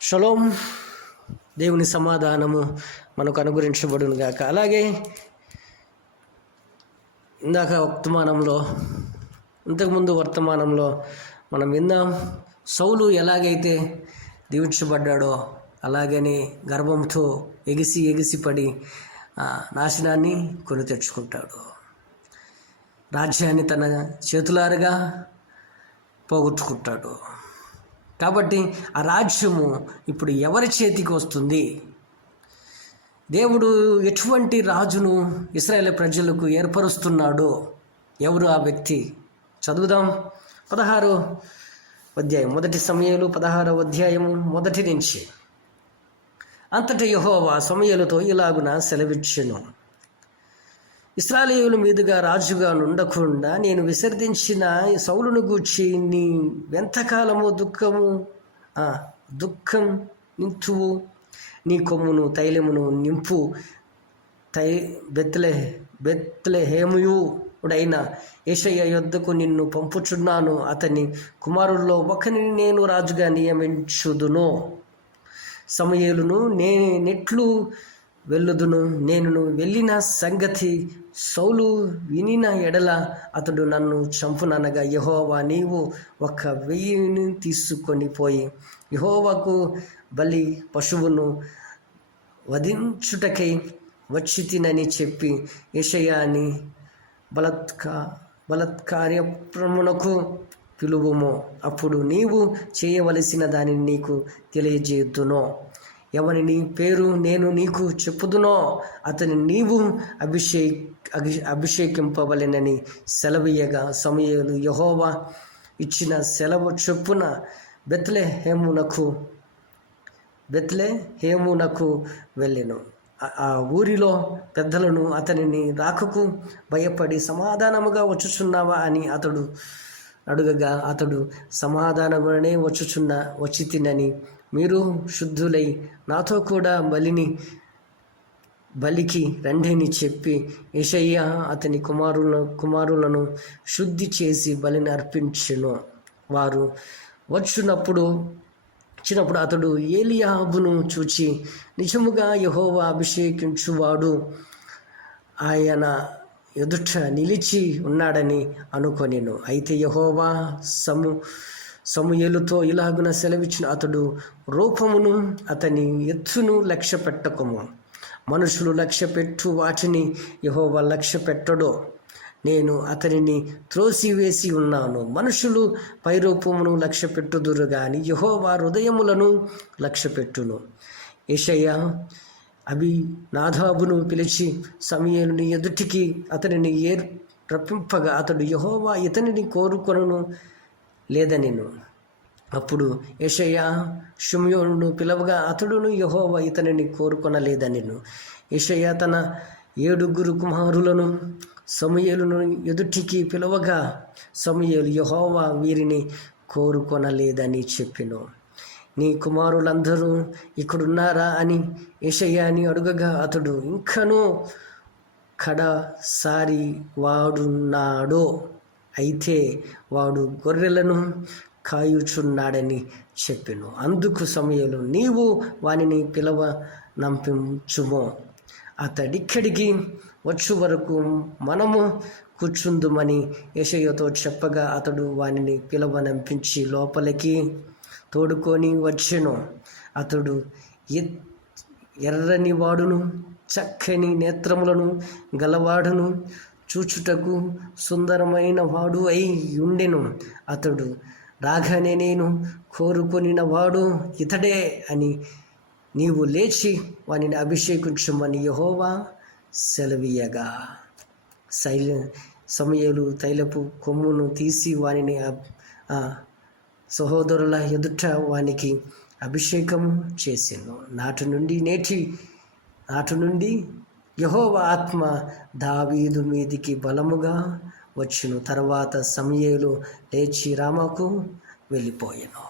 Shalom దేవుని సమాధానము మనకు అనుగ్రహించబడును గాక. అలాగే ఇందాక వర్తమానంలో ఇంతకుముందు వర్తమానంలో మనం విన్నాం సౌలు ఎలాగైతే దీవించబడ్డాడో అలాగని గర్వంతో ఎగిసి ఎగిసిపడి ఆ, నాశనాన్ని కొని తెచ్చుకుంటాడు. రాజ్యాన్ని తన చేతులారుగా పోగొట్టుకుంటాడు. కాబట్టి ఆ రాజ్యము ఇప్పుడు ఎవరి చేతికి వస్తుంది? దేవుడు ఎటువంటి రాజును ఇస్రాయేల్ ప్రజలకు ఏర్పరుస్తున్నాడో ఎవరు ఆ వ్యక్తి? చదువుదాం. పదహారు అధ్యాయం. మొదటి సమయాలు పదహారవ అధ్యాయము మొదటి నుంచి. అంతటి యహోవా సమయాలతో ఇలాగున సెలవిచ్చును. ఇస్రాయేలు మీదుగా రాజుగా నుండకుండా నేను విసర్జించిన సౌలును గూర్చి నీ ఎంతకాలము దుఃఖము దుఃఖం నింతువు నీ కొమ్మును తైలమును నింపు తై బెత్లే బెత్లే హేమయుడైన ఏషయ్య యొద్దకు నిన్ను పంపుచున్నాను. అతని కుమారుల్లో ఒకరిని నేను రాజుగా నియమించుదును. సమయలును నేనెట్లు వెళ్ళుదును నేను వెళ్ళిన సంగతి సౌలు వినిన ఎడల అతడు నన్ను చంపుననగా యహోవా నీవు ఒక వెయ్యిని తీసుకొని పోయి యహోవాకు బలి పశువును వధించుటకై వచ్చి తినని చెప్పి యషయాని బలత్కా బలత్కార్యమునకు పిలువుము. అప్పుడు నీవు చేయవలసిన దానిని నీకు తెలియజేయుదునో. ఎవని నీ పేరు నేను నీకు చెప్పుదునో అతని నీవు అభిషేక్ అభిషేకింపవలెనని సెలవీయగా సమయలు యహోవా ఇచ్చిన సెలవు చొప్పున బెత్లే హేమునకు బెత్లే హేమునకు వెళ్ళెను. ఆ- ఆ ఊరిలో పెద్దలను అతనిని రాకకు భయపడి సమాధానముగా వచ్చుచున్నావా అని అతడు అడుగగా అతడు సమాధానమునే వచ్చుచున్న వచ్చి తినని మీరు శుద్ధులై నాతో కూడా బలిని బలికి రండిని చెప్పి యెషయ్య అతని కుమారుల కుమారులను శుద్ధి చేసి బలిని అర్పించెను. వారు వచ్చినప్పుడు వచ్చినప్పుడు అతడు ఏలియాబును చూచి నిజముగా యహోవా అభిషేకించువాడు ఆయన ఎదుట నిలిచి ఉన్నాడని అనుకొనిను. అయితే యహోవా సము సమూయేలుతో ఇలాగున సెలవిచ్చిన అతడు రూపమును అతని ఎత్తును లక్ష్య పెట్టకము మనుషులు లక్ష్య పెట్టు వాటిని యహోవా లక్ష్య పెట్టడో నేను అతనిని త్రోసివేసి ఉన్నాను. మనుషులు పైరూపమును లక్ష్య పెట్టుదురు గాని యహోవా హృదయములను లక్ష్య పెట్టును ఏషయ్య అభి నాదాబును పిలిచి సమయలుని ఎదుటికి అతనిని ఏర్ రప్పింపగా అతడు యహోవా ఇతనిని కోరుకొనను? లేదనిను అప్పుడు యషయ్య షుమ్యోను పిలవగా అతడును యహోవ ఇతనిని కోరుకొనలేదనిను యషయ్య తన ఏడుగురు కుమారులను సమయలను ఎదుటికి పిలవగా సమయలు యహోవా వీరిని కోరుకొనలేదని చెప్పెను. నీ కుమారులందరూ ఇక్కడున్నారా అని యెషయ్యని అడుగగా అతడు ఇంకనూ కడసారి వాడున్నాడో అయితే వాడు గొర్రెలను కాయుచున్నాడని చెప్పెను. అందుకు సమయంలో నీవు వానిని పిలవ నంపించుము. అతడిక్కడికి వచ్చు వరకు మనము కూర్చుందుమని యశయ్యతో చెప్పగా అతడు వానిని పిలవనంపించి లోపలికి తోడుకొని వచ్చెను. అతడు ఎత్ ఎర్రని వాడును చక్కని నేత్రములను గలవాడును చూచుటకు సుందరమైన వాడు అయి ఉండెను. అతడు రాగానే నేను కోరుకొనిన వాడు ఇతడే అని నీవు లేచి వానిని అభిషేకించమని యహోవా సెలవీయగా. శైల సమయలు తైలపు కొమ్మును తీసి వానిని సహోదరుల ఎదుట వానికి అభిషేకం చేసాను. నాటి నుండి నేటి నాటి నుండి యహోవ ఆత్మ దావీదు మీదికి బలముగా వచ్చును తర్వాత సమయలు లేచి రామకు వెళ్ళిపోయాను.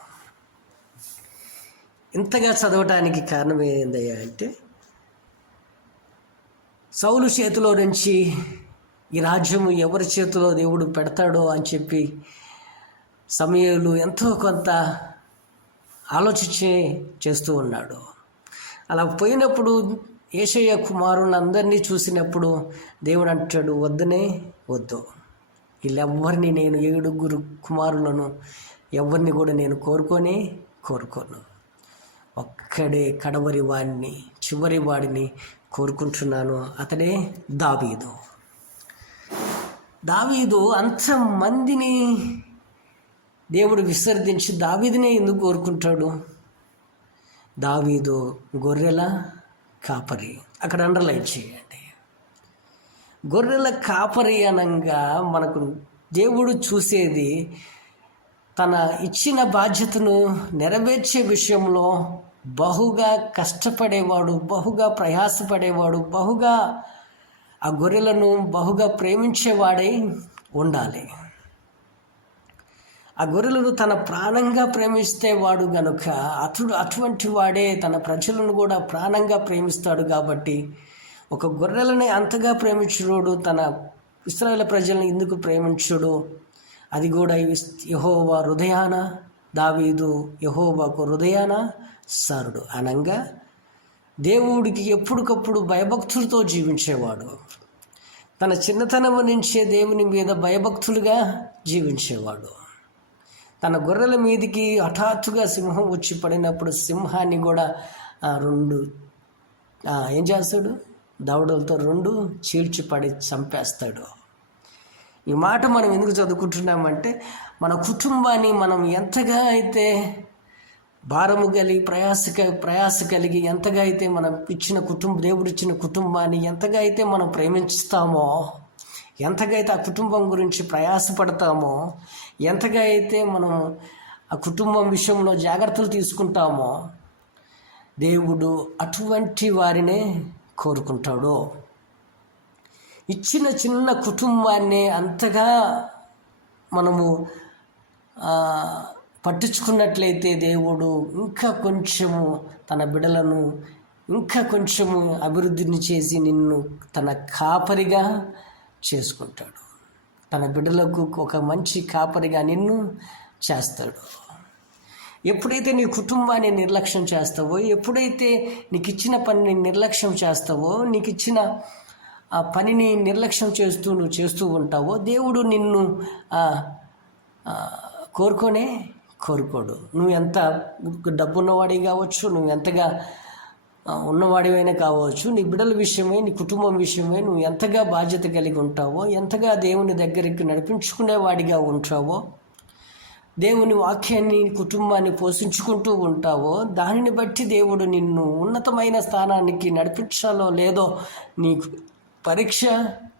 ఇంతగా చదవటానికి కారణం ఏందయ్యా అంటే సౌలు చేతిలో నుంచి ఈ రాజ్యము ఎవరి చేతిలో దేవుడు పెడతాడో అని చెప్పి సమయాలు ఎంతో కొంత ఆలోచించే చేస్తూ ఉన్నాడు. అలా పోయినప్పుడు ఏషయ్య కుమారులందరినీ చూసినప్పుడు దేవుడు అంటాడు వద్దనే వద్దు. వీళ్ళెవ్వరిని నేను ఏడుగురు కుమారులను ఎవరిని కూడా నేను కోరుకొని కోరుకోను. ఒక్కడే కడవరి వాడిని చివరి వాడిని కోరుకుంటున్నాను. అతడే దావీదు. దావీదు అంతమందిని దేవుడు విసర్జించి దావీదునే ఎందుకు కోరుకుంటాడు? దావీదు గొర్రెల కాపరి. అక్కడ అండర్లైన్ చేయండి. గొర్రెల కాపరి అనంగా మనకు దేవుడు చూసేది తన ఇచ్చిన బాధ్యతను నెరవేర్చే విషయంలో బహుగా కష్టపడేవాడు బహుగా ప్రయాసపడేవాడు బహుగా ఆ గొర్రెలను బహుగా ప్రేమించేవాడై ఉండాలి. ఆ గొర్రెలను తన ప్రాణంగా ప్రేమిస్తే వాడు గనుక అతడు అటువంటి వాడే తన ప్రజలను కూడా ప్రాణంగా ప్రేమిస్తాడు కాబట్టి ఒక గొర్రెలని అంతగా ప్రేమించుడు తన ఇస్రాయేల్ ప్రజలను ఎందుకు ప్రేమించుడు? అది కూడా యహోవా హృదయాన దావీదు యహోవాకు హృదయాన సారుడు. అనంగా దేవుడికి ఎప్పటికప్పుడు భయభక్తులతో జీవించేవాడు. తన చిన్నతనం నుంచే దేవుని మీద భయభక్తులుగా జీవించేవాడు. తన గొర్రెల మీదికి హఠాత్తుగా సింహం వచ్చి పడినప్పుడు సింహాన్ని కూడా రెండు ఏం చేస్తాడు? దవడలతో రెండు చీల్చి పడి చంపేస్తాడు. ఈ మాట మనం ఎందుకు చదువుకుంటున్నామంటే మన కుటుంబాన్ని మనం ఎంతగా అయితే భారము కలిగి ప్రయాస క- ప్రయాస కలిగి ఎంతగా అయితే మనం ఇచ్చిన కుటుంబ దేవుడిచ్చిన కుటుంబాన్ని ఎంతగా అయితే మనం ప్రేమిస్తామో ఎంతగా అయితే ఆ కుటుంబం గురించి ప్రయాసపడతామో ఎంతగా అయితే మనం ఆ కుటుంబం విషయంలో జాగ్రత్తలు తీసుకుంటామో దేవుడు అటువంటి వారినే కోరుకుంటాడు. ఇచ్చిన చిన్న కుటుంబాన్ని అంతగా మనము పట్టించుకున్నట్లయితే దేవుడు ఇంకా కొంచెము తన బిడలను ఇంకా కొంచెము అభివృద్ధిని చేసి నిన్ను తన కాపరిగా చేసుకుంటాడు. తన బిడ్డలకు ఒక మంచి కాపరిగా నిన్ను చేస్తాడు. ఎప్పుడైతే నీ కుటుంబాన్ని నిర్లక్ష్యం చేస్తావో ఎప్పుడైతే నీకు ఇచ్చిన పనిని నిర్లక్ష్యం చేస్తావో నీకు ఇచ్చిన ఆ పనిని నిర్లక్ష్యం చేస్తూ నువ్వు చేస్తూ ఉంటావో దేవుడు నిన్ను కోరుకొనే కోరుకోనే కోరుకోడు. నువ్వు ఎంత డబ్బున్నవాడి కావచ్చు నువ్వు ఎంతగా ఉన్నవాడివైనా కావచ్చు నీ బిడ్డల విషయమై నీ కుటుంబం విషయమై నువ్వు ఎంతగా బాధ్యత కలిగి ఉంటావో ఎంతగా దేవుని దగ్గరికి నడిపించుకునేవాడిగా ఉంటావో దేవుని వాక్యాన్ని కుటుంబాన్ని పోషించుకుంటూ ఉంటావో దానిని బట్టి దేవుడు నిన్ను ఉన్నతమైన స్థానానికి నడిపించాలో లేదో నీకు పరీక్ష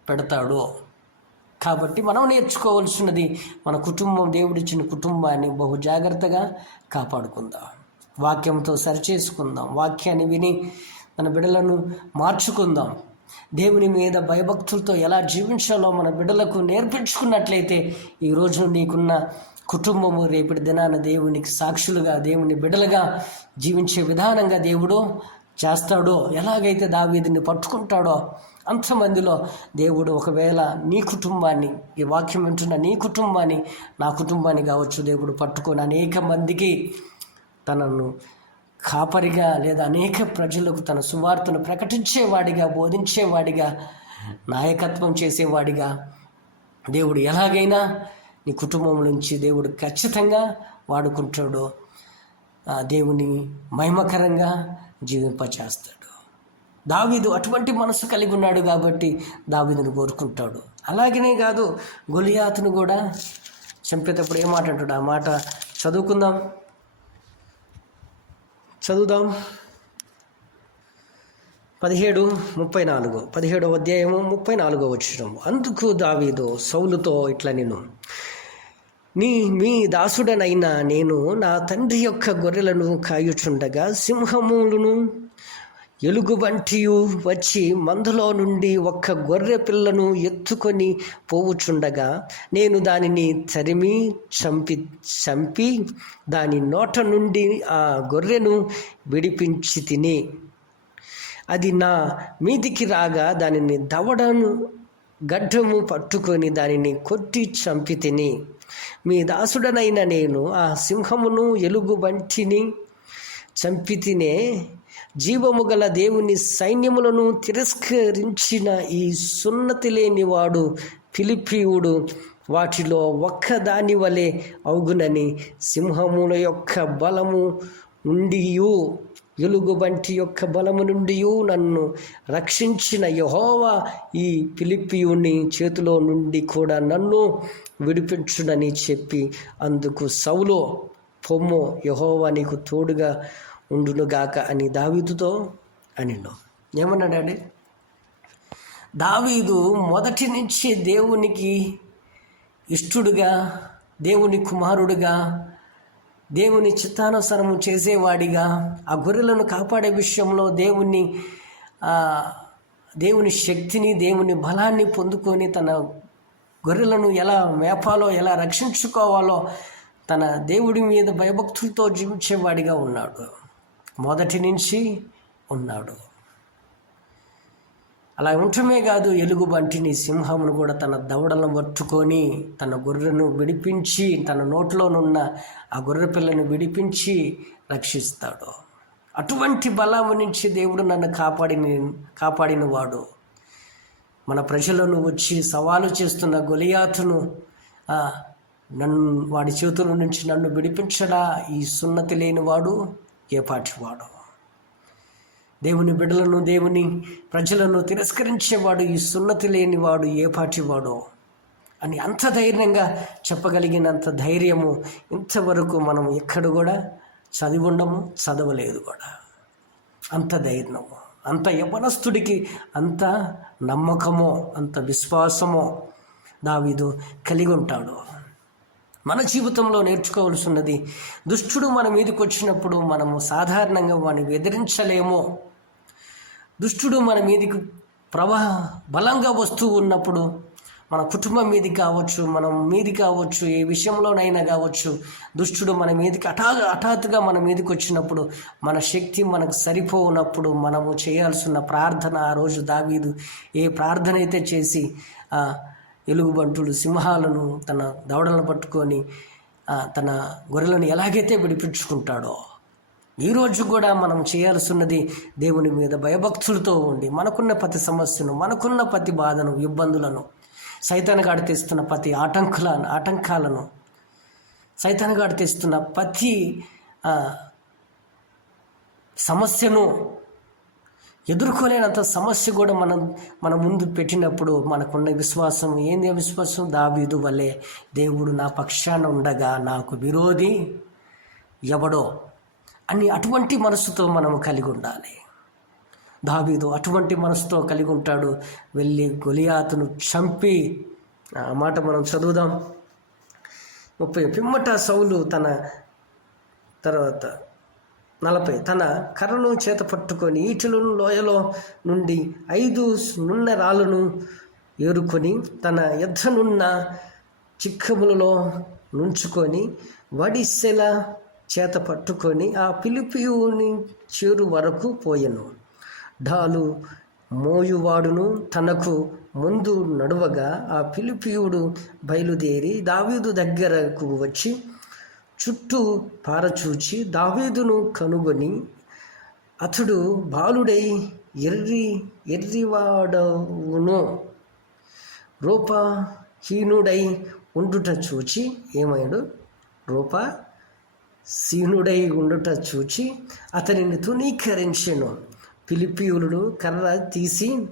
పెడతాడు. కాబట్టి మనం నేర్చుకోవాల్సినది మన కుటుంబం దేవుడిచ్చిన కుటుంబాన్ని బహు జాగ్రత్తగా కాపాడుకుందాం. వాక్యంతో సరిచేసుకుందాం. వాక్యాన్ని విని మన బిడ్డలను మార్చుకుందాం. దేవుని మీద భయభక్తులతో ఎలా జీవించాలో మన బిడ్డలకు నేర్పించుకున్నట్లయితే ఈరోజు నీకున్న కుటుంబము రేపటి దినాన దేవునికి సాక్షులుగా దేవుని బిడ్డలుగా జీవించే విధానంగా దేవుడు చేస్తాడో ఎలాగైతే దావీదిని పట్టుకుంటాడో అంతమందిలో దేవుడు ఒకవేళ నీ కుటుంబాన్ని ఈ వాక్యం వింటున్న నీ కుటుంబాన్ని నా కుటుంబాన్ని కావచ్చు దేవుడు పట్టుకొని అనేక మందికి తనను కాపరిగా లేదా అనేక ప్రజలకు తన సువార్తను ప్రకటించేవాడిగా బోధించేవాడిగా నాయకత్వం చేసేవాడిగా దేవుడు ఎలాగైనా నీ కుటుంబం నుంచి దేవుడు ఖచ్చితంగా వాడుకుంటాడో ఆ దేవుని మహిమకరంగా జీవింపచేస్తాడు. దావీదు అటువంటి మనసు కలిగి ఉన్నాడు కాబట్టి దావీదును కోరుకుంటాడు. అలాగనే కాదు గొలియాతును కూడా చంపేటప్పుడు ఏ మాట అంటాడు? ఆ మాట చదువుకుందాం. చదువుదాం. పదిహేడు ముప్పై నాలుగు. పదిహేడవ అధ్యాయము ముప్పై నాలుగో వచ్చిన అందుకు దావీదు సౌలుతో ఇట్లా నేను నీ మీ దాసుడనైనా నేను నా తండ్రి యొక్క గొర్రెలను కాయుచుండగా సింహములను ఎలుగుబంటియు వచ్చి మందులో నుండి ఒక్క గొర్రె పిల్లను ఎత్తుకొని పోవుచుండగా నేను దానిని తరిమి చంపి చంపి దాని నోట నుండి ఆ గొర్రెను విడిపించి తిని అది నా మీదికి రాగా దానిని దవడను గడ్డము పట్టుకొని దానిని కొట్టి చంపి తిని మీ దాసుడనైన నేను ఆ సింహమును ఎలుగు వంటిని చంపితినే జీవము గల దేవుని సైన్యములను తిరస్కరించిన ఈ సున్నతి లేనివాడు ఫిలిపీయుడు వాటిలో ఒక్కదాని వలె అవుగునని సింహముల యొక్క బలము నుండియు ఎలుగుబంటి యొక్క బలము నుండి నన్ను రక్షించిన యహోవా ఈ పిలిపియుని చేతిలో నుండి కూడా నన్ను విడిపించునని చెప్పి అందుకు సౌలో పొమ్ము యహోవా నీకు తోడుగా ఉండునుగాక అని దావీదుతో అనిండు. ఏమన్నాడండి దావీదు మొదటి నుంచి దేవునికి ఇష్టుడుగా దేవుని కుమారుడుగా దేవుని చిత్తానుసరము చేసేవాడిగా ఆ గొర్రెలను కాపాడే విషయంలో దేవుని దేవుని శక్తిని దేవుని బలాన్ని పొందుకొని తన గొర్రెలను ఎలా మేపాలో ఎలా రక్షించుకోవాలో తన దేవుడి మీద భయభక్తులతో జీవించేవాడిగా ఉన్నాడు. మొదటి నుంచి ఉన్నాడు. అలా ఉండటమే కాదు ఎలుగుబంటిని సింహమును కూడా తన దవడలను పట్టుకొని తన గొర్రెను విడిపించి తన నోట్లోనున్న ఆ గొర్రె పిల్లను విడిపించి రక్షిస్తాడు. అటువంటి బలము నుంచి దేవుడు నన్ను కాపాడిన కాపాడినవాడు. మన ప్రజలను వచ్చి సవాలు చేస్తున్న గొలియాతును నన్ను వాడి చేతుల నుంచి నన్ను విడిపించడా? ఈ సున్నతి లేనివాడు ఏపాటివాడు దేవుని బిడ్డలను దేవుని ప్రజలను తిరస్కరించేవాడు ఈ సున్నతి లేనివాడు ఏపాటివాడు అని అంత ధైర్యంగా చెప్పగలిగినంత ధైర్యము ఇంతవరకు మనం ఎక్కడ కూడా చదివి ఉండము చదవలేదు కూడా. అంత ధైర్యము అంత యవనస్తుడికి అంత నమ్మకమో అంత విశ్వాసమో దావీదు కలిగి ఉంటాడు. మన జీవితంలో నేర్చుకోవాల్సిన్నది దుష్టుడు మన మీదకి వచ్చినప్పుడు మనము సాధారణంగా వాడిని ఎదిరించలేమో దుష్టుడు మన మీదికి ప్రవాహ బలంగా వస్తూ ఉన్నప్పుడు మన కుటుంబం మీది కావచ్చు మనం మీది కావచ్చు ఏ విషయంలోనైనా కావచ్చు దుష్టుడు మన మీదికి హఠా హఠాత్తుగా మన మీదకి వచ్చినప్పుడు మన శక్తి మనకు సరిపోనప్పుడు మనము చేయాల్సిన ప్రార్థన ఆ రోజు దావీదు ఏ ప్రార్థన అయితే చేసి ఎలుగుబంటులు సింహాలను తన దవడలను పట్టుకొని తన గొర్రెలను ఎలాగైతే విడిపించుకుంటాడో ఈరోజు కూడా మనం చేయాల్సిన్నది దేవుని మీద భయభక్తులతో ఉండి మనకున్న ప్రతి సమస్యను మనకున్న ప్రతి బాధను ఇబ్బందులను సైతానికి ఆడితేస్తున్న ప్రతి ఆటంకుల ఆటంకాలను సైతానికి ఆడితేస్తున్న ప్రతి సమస్యను ఎదుర్కోలేనంత సమస్య కూడా మనం మన ముందు పెట్టినప్పుడు మనకున్న విశ్వాసం. ఏంది విశ్వాసం? దావీదు వల్లే దేవుడు నా పక్షాన ఉండగా నాకు విరోధి ఎవడో అని అటువంటి మనసుతో మనము కలిగి ఉండాలి. దావీదు అటువంటి మనసుతో కలిగి ఉంటాడు. వెళ్ళి గొలియాతును చంపి ఆ మాట మనం చదువుదాం. ముప్పై పిమ్మట సౌలు తన తర్వాత నలభై. తన కర్రను చేత పట్టుకొని ఈటలను లోయలో నుండి ఐదు నున్న రాళ్ళను ఏరుకొని తన ఎద్దనున్న చిక్కములలో నుంచుకొని వడిసెల చేత పట్టుకొని ఆ పిలిపియుని చేరు వరకు పోయెను. డాలు మోయువాడును తనకు ముందు నడువగా ఆ పిలిపియుడు బయలుదేరి దావీదు దగ్గరకు వచ్చి చుట్టూ పారచూచి దావీదును కనుగొని అతడు బాలుడై ఎర్రి ఎర్రివాడవును. రూపహీనుడై ఉండుట చూచి ఏమయ్యాడు? రూప సీనుడై ఉండుట చూచి అతనిని తునీకరించెను పిలిపియులుడు కర్ర తీసి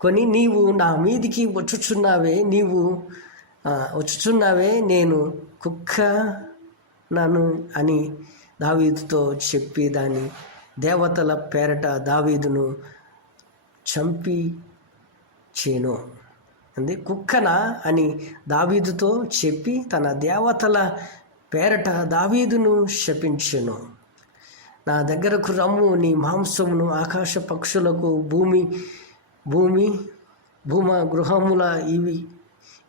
కొని నీవు నా మీదికి వచ్చుచున్నావే నీవు వచ్చుచున్నావే నేను కుక్క నన్ను అని దావీదుతో చెప్పి దాని దేవతల పేరట దావీదును చంపి చేను. అంది కుక్కన అని దావీదుతో చెప్పి తన దేవతల పేరట దావీదును శపించెను. నా దగ్గరకు రమ్ము నీ మాంసమును ఆకాశ పక్షులకు భూమి భూమి భూమ గృహముల ఇవి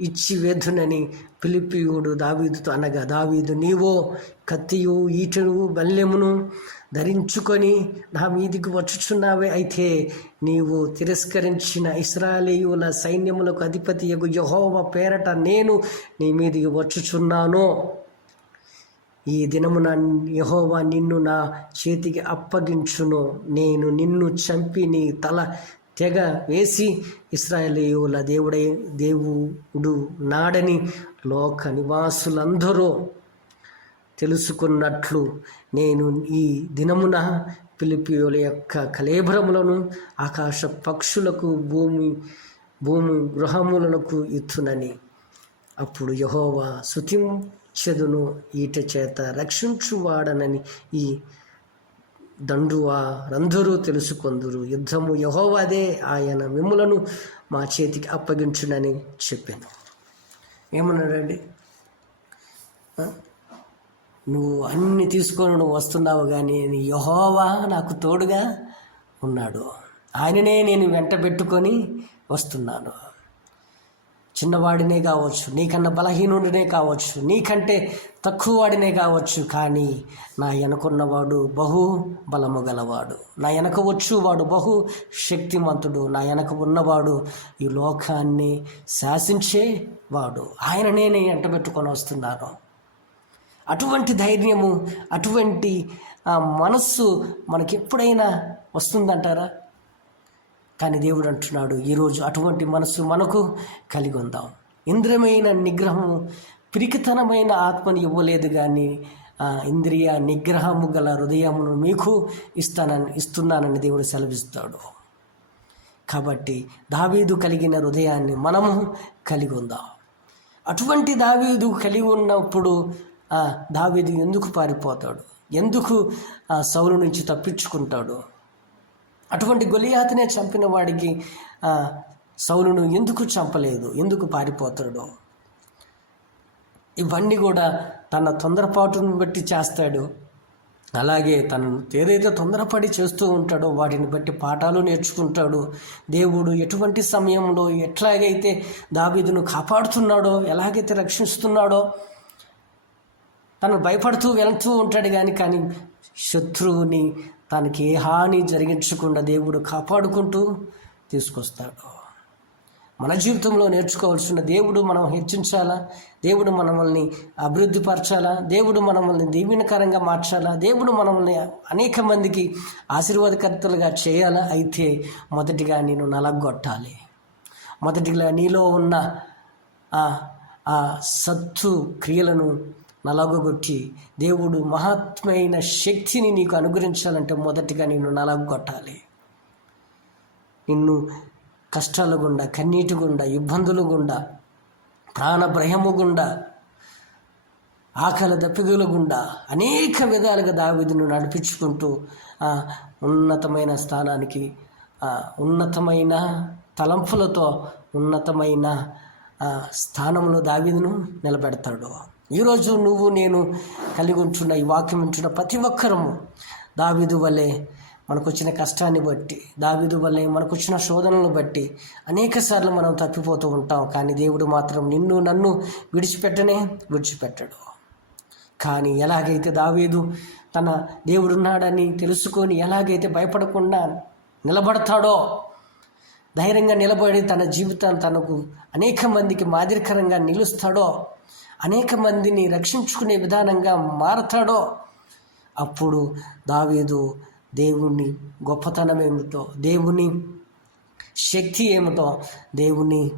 ఇచ్చి వేధునని పిలిపియుడు దావీదుతో అనగా దావీదు నీవో కత్తియు ఈటను బల్యమును ధరించుకొని నా మీదికి వచ్చుచున్నావే. అయితే నీవు తిరస్కరించిన ఇస్రాయేలీయుల సైన్యములకు అధిపతి యగు యహోవ పేరట నేను నీ మీదికి వచ్చుచున్నాను. ఈ దినమున యహోవా నిన్ను నా చేతికి అప్పగించును. నేను నిన్ను చంపి నీ తల తెగ వేసి ఇస్రాయేలీయుల దేవుడై దేవుడు నాడని లోక నివాసులందరూ తెలుసుకున్నట్లు నేను ఈ దినమున పిలిపియుల యొక్క కలేబరములను ఆకాశ పక్షులకు భూమి భూమి గృహములకు ఇచ్చునని. అప్పుడు యహోవా శుతించెదును ఈట చేత రక్షించువాడనని ఈ దండువా రందరూ తెలుసుకొందురు. యుద్ధము యహోవాదే ఆయన మిమ్ములను మా చేతికి అప్పగించునని చెప్పాను. ఏమన్నాడండి? నువ్వు అన్ని తీసుకొని నువ్వు వస్తున్నావు కానీ యహోవా నాకు తోడుగా ఉన్నాడు. ఆయననే నేను వెంట పెట్టుకొని వస్తున్నాను. చిన్నవాడినే కావచ్చు నీకన్నా బలహీనుడినే కావచ్చు నీకంటే తక్కువ వాడినే కావచ్చు కానీ నా వెనకున్నవాడు బహు బలము గలవాడు. నా వెనక వచ్చువాడు బహు శక్తిమంతుడు. నా వెనక ఉన్నవాడు ఈ లోకాన్ని శాసించేవాడు. ఆయననే నేను ఎంటబెట్టుకొని వస్తున్నాను. అటువంటి ధైర్యము అటువంటి ఆ, మనస్సు మనకి ఎప్పుడైనా వస్తుందంటారా? కానీ దేవుడు అంటున్నాడు ఈరోజు అటువంటి మనస్సు మనకు కలిగి ఉందాం. ఇంద్రియమైన నిగ్రహము పిరికితనమైన ఆత్మని ఇవ్వలేదు కానీ ఇంద్రియ నిగ్రహము గల హృదయమును మీకు ఇస్తానని ఇస్తున్నానని దేవుడు సెలవిస్తాడు. కాబట్టి దావీదు కలిగిన హృదయాన్ని మనము కలిగి ఉందాం. అటువంటి దావీదు కలిగి ఉన్నప్పుడు దావీదు ఎందుకు పారిపోతాడు? ఎందుకు సౌలు నుంచి తప్పించుకుంటాడు? అటువంటి గొలియాతనే చంపిన వాడికి సౌలును ఎందుకు చంపలేదు? ఎందుకు పారిపోతాడు? ఇవన్నీ కూడా తన తొందరపాటును బట్టి చేస్తాడు. అలాగే తను ఏదైతే తొందరపడి చేస్తూ ఉంటాడో వాటిని బట్టి పాఠాలు నేర్చుకుంటాడు. దేవుడు ఎటువంటి సమయంలో ఎట్లాగైతే దావీదును కాపాడుతున్నాడో ఎలాగైతే రక్షిస్తున్నాడో తను భయపడుతూ వెళ్తూ ఉంటాడు కానీ కానీ శత్రువుని తనకి ఏ హాని జరిగించకుండా దేవుడు కాపాడుకుంటూ తీసుకొస్తాడు. మన జీవితంలో నేర్చుకోవాల్సిన దేవుడు మనం హెచ్చించాలా? దేవుడు మనల్ని అభివృద్ధిపరచాలా దేవుడు మనల్ని దీవెనకరంగా మార్చాలా? దేవుడు మనల్ని అనేక మందికి ఆశీర్వాదకర్తలుగా చేయాలా? అయితే మొదటిగా నేను నలగొట్టాలి. మొదటిగా నీలో ఉన్న ఆ ఆ సత్తు క్రియలను నలగొట్టి దేవుడు మహాత్మైన శక్తిని నీకు అనుగ్రహించాలంటే మొదటిగా నిన్ను నలగొట్టాలి. నిన్ను కష్టాల గుండా కన్నీటి గుండా ఇబ్బందులు గుండా ప్రాణభ్రయము గుండా ఆకలి దప్పికల గుండా అనేక విధాలుగా దావిదును నడిపించుకుంటూ ఆ, ఉన్నతమైన స్థానానికి ఆ, ఉన్నతమైన తలంపులతో ఉన్నతమైన స్థానంలో దావిదును నిలబెడతాడు. ఈరోజు నువ్వు నేను కలిగి ఉంటున్న ఈ వాక్యం ఉంటున్న ప్రతి ఒక్కరము దావీదు వలె మనకు వచ్చిన కష్టాన్ని బట్టి దావీదు వల్లే మనకు వచ్చిన శోధనలను బట్టి అనేక సార్లు మనం తప్పిపోతూ ఉంటాం. కానీ దేవుడు మాత్రం నిన్ను నన్ను విడిచిపెట్టనే విడిచిపెట్టడు. కానీ ఎలాగైతే దావీదు తన దేవుడున్నాడని తెలుసుకొని ఎలాగైతే భయపడకుండా నిలబడతాడో ధైర్యంగా నిలబడి తన జీవితాన్ని తనకు అనేక మందికి మాదిరికరంగా నిలుస్తాడో అనేక మందిని రక్షించుకునే విధానంగా మారతాడో అప్పుడు దావీదు దేవుని గొప్పతనం ఏమిటో దేవుని శక్తి ఏమిటో దేవుని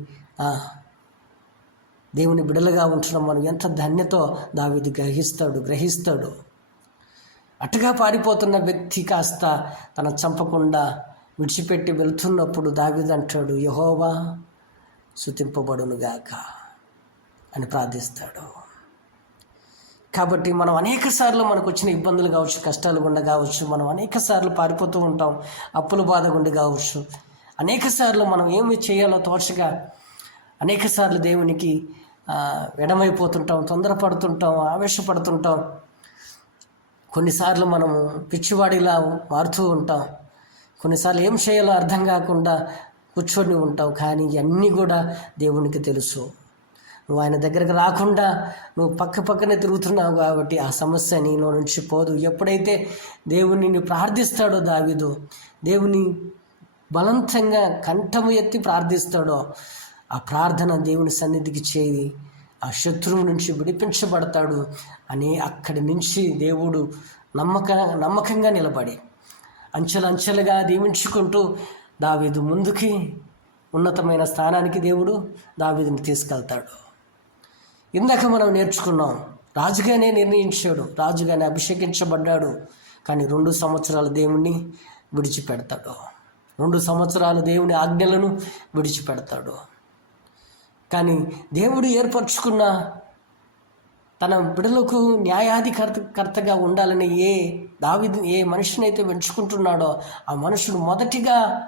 దేవుని బిడలుగా ఉంచడం మనం ఎంత ధన్యతో దావీదు గ్రహిస్తాడు గ్రహిస్తాడు. అటుగా పారిపోతున్న వ్యక్తి కాస్త తన చంపకుండా విడిచిపెట్టి వెళ్తున్నప్పుడు దావీదు అంటాడు యహోవా శుతింపబడునుగాక. అని ప్రార్థిస్తాడు. కాబట్టి మనం అనేక సార్లు మనకు వచ్చిన ఇబ్బందులు కావచ్చు కష్టాలు గుండా కావచ్చు మనం అనేక సార్లు పారిపోతూ ఉంటాం అప్పుల బాధ గుండి కావచ్చు. అనేక సార్లు మనం ఏమి చేయాలో తోచగా అనేక సార్లు దేవునికి ఎడమైపోతుంటాం తొందరపడుతుంటాం ఆవేశపడుతుంటాం. కొన్నిసార్లు మనము పిచ్చివాడిలా మారుతూ ఉంటాం. కొన్నిసార్లు ఏం చేయాలో అర్థం కాకుండా కూర్చొని ఉంటాం. కానీ ఇవన్నీ కూడా దేవునికి తెలుసు. నువ్వు ఆయన దగ్గరకు రాకుండా నువ్వు పక్క పక్కనే తిరుగుతున్నావు కాబట్టి ఆ సమస్య నీలో నుంచి పోదు. ఎప్పుడైతే దేవుని ప్రార్థిస్తాడో దావిదు దేవుని బలవంతంగా కంఠము ఎత్తి ప్రార్థిస్తాడో ఆ ప్రార్థన దేవుని సన్నిధికి చేయి ఆ శత్రువు నుంచి విడిపించబడతాడు అని అక్కడి నుంచి దేవుడు నమ్మక నమ్మకంగా నిలబడి అంచెలంచెలుగా దీవించుకుంటూ దావీదు ముందుకి ఉన్నతమైన స్థానానికి దేవుడు దావీదుని తీసుకెళ్తాడు. ఇందాక మనం నేర్చుకున్నాం రాజుగానే నిర్ణయించాడు రాజుగానే అభిషేకించబడ్డాడు కానీ రెండు సంవత్సరాల దేవుణ్ణి విడిచిపెడతాడు. రెండు సంవత్సరాలు దేవుని ఆజ్ఞలను విడిచిపెడతాడు. కానీ దేవుడు ఏర్పరచుకున్న తన బిడలకు న్యాయాధికర్త కర్తగా ఉండాలని ఏ దావి ఏ మనిషినైతే పెంచుకుంటున్నాడో ఆ మనుషుడు మొదటిగా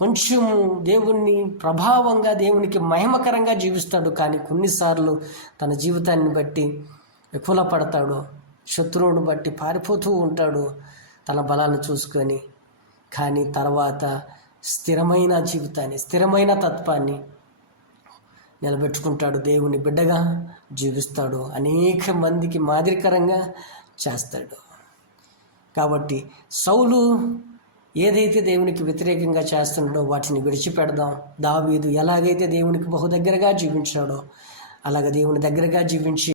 కొంచెం దేవుణ్ణి ప్రభావంగా దేవునికి మహిమకరంగా జీవిస్తాడు. కానీ కొన్నిసార్లు తన జీవితాన్ని బట్టి విఫలపడతాడు. శత్రువుని బట్టి పారిపోతూ ఉంటాడు తన బలాన్ని చూసుకొని. కానీ తర్వాత స్థిరమైన జీవితాన్ని స్థిరమైన తత్వాన్ని నిలబెట్టుకుంటాడు. దేవుని బిడ్డగా జీవిస్తాడు. అనేక మందికి మాదిరికరంగా చేస్తాడు. కాబట్టి సౌలు ఏదైతే దేవునికి వ్యతిరేకంగా చేస్తున్నాడో వాటిని విడిచిపెడదాం. దావీదు ఎలాగైతే దేవునికి బహు దగ్గరగా జీవించాడో అలాగ దేవుని దగ్గరగా జీవించి